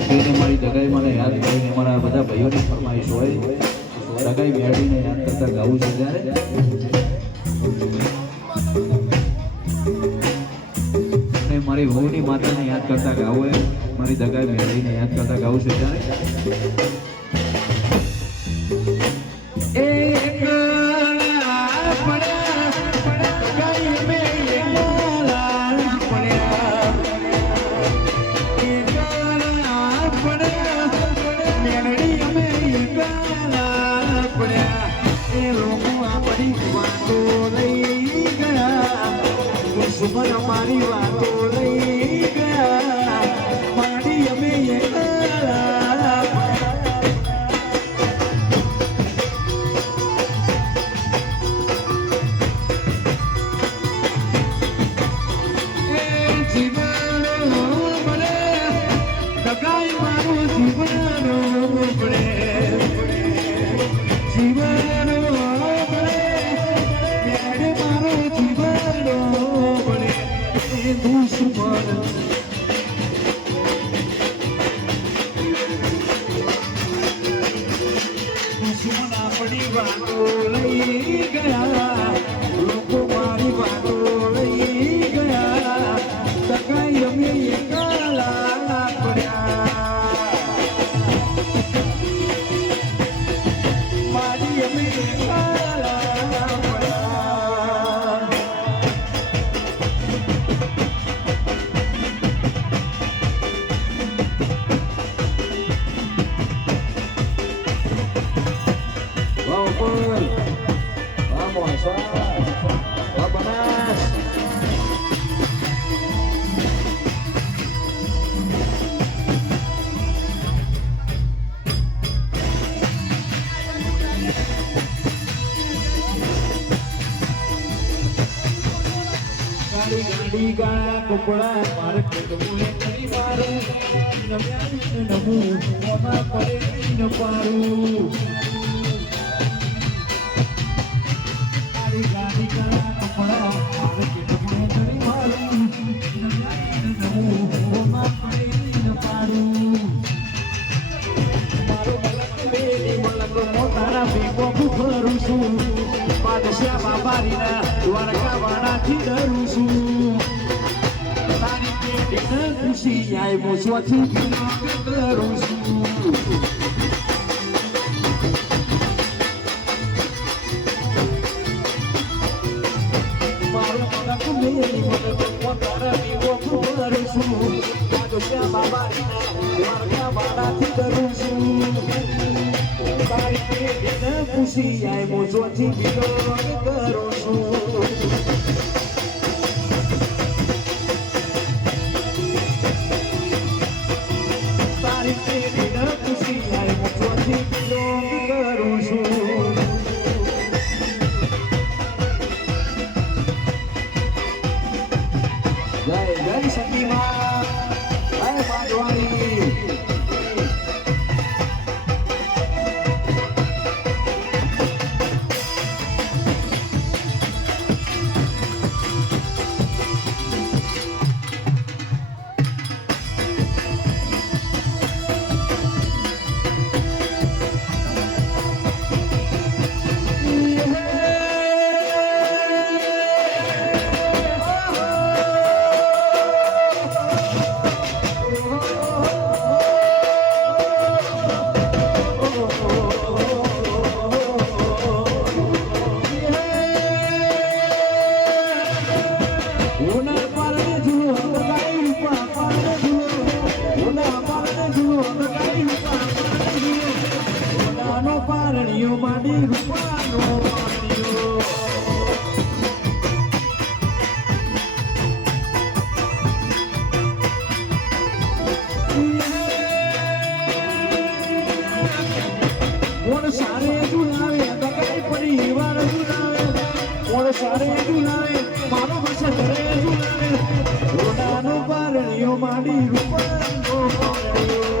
મારી દગાઈ મને યાદ કરીને અમારા બધા ભાઈઓની ફરમાઈશ હોય દગાઈ બેડીને યાદ કરતા ગાવું છે ત્યારે મારી વહુની માતાને યાદ કરતા ગાવું હોય મારી દગાઈ બેડીને યાદ કરતા ગાવું છે ત્યારે મારી વાતો લઈ ગયા મારી અમે જીવનો મને દગાઈ મારું જીવનો પડે જીવનો દુશ્મન આપણી વાતો લઈ ગયા લોકો મારી વાતો લઈ ગયા તકાઈ અમે એકલા પડ્યા મારી અમે ગાડી ગાળા કપડા મારે કદમુએ કરી મારે નવ્યાનું નમું ઓમાં પડે ન પારું ગાડી ગાળા કપડા મારે કદમુએ કરી મારું નવ્યાનું નમું ઓમાં પડે ન પારું મારો મલક મેલી મલક મોતાના ભેગો ફરું છું બાદશાહ બાબારીના દ્વારકા વાળાથી ડરું છું તારી પેટીને ખુશી આય મોસવાથી કરું છું મારું મલક મેલી મલક મોતાના ભેગો ફરું છું બાદશાહ બાબારીના દ્વારકા વાળાથી ડરું છું તારી પેટીને ખુશી આય મોસવાથી કરું છું તારી પેટીને ખુશી આય મોસવાથી કરું છું જય જય સતીમાં જય માધવાણી પારણીઓ માડી રૂપાનો પારણીઓ કોણ સારે ઝુલાવે દગાઈ પરિવાર ઝુલાવે કોણ સારે ઝુલાવે મારો વસન રે ઝુલાવે રોડાનો પારણીઓ માડી રૂપાનો પારણીઓ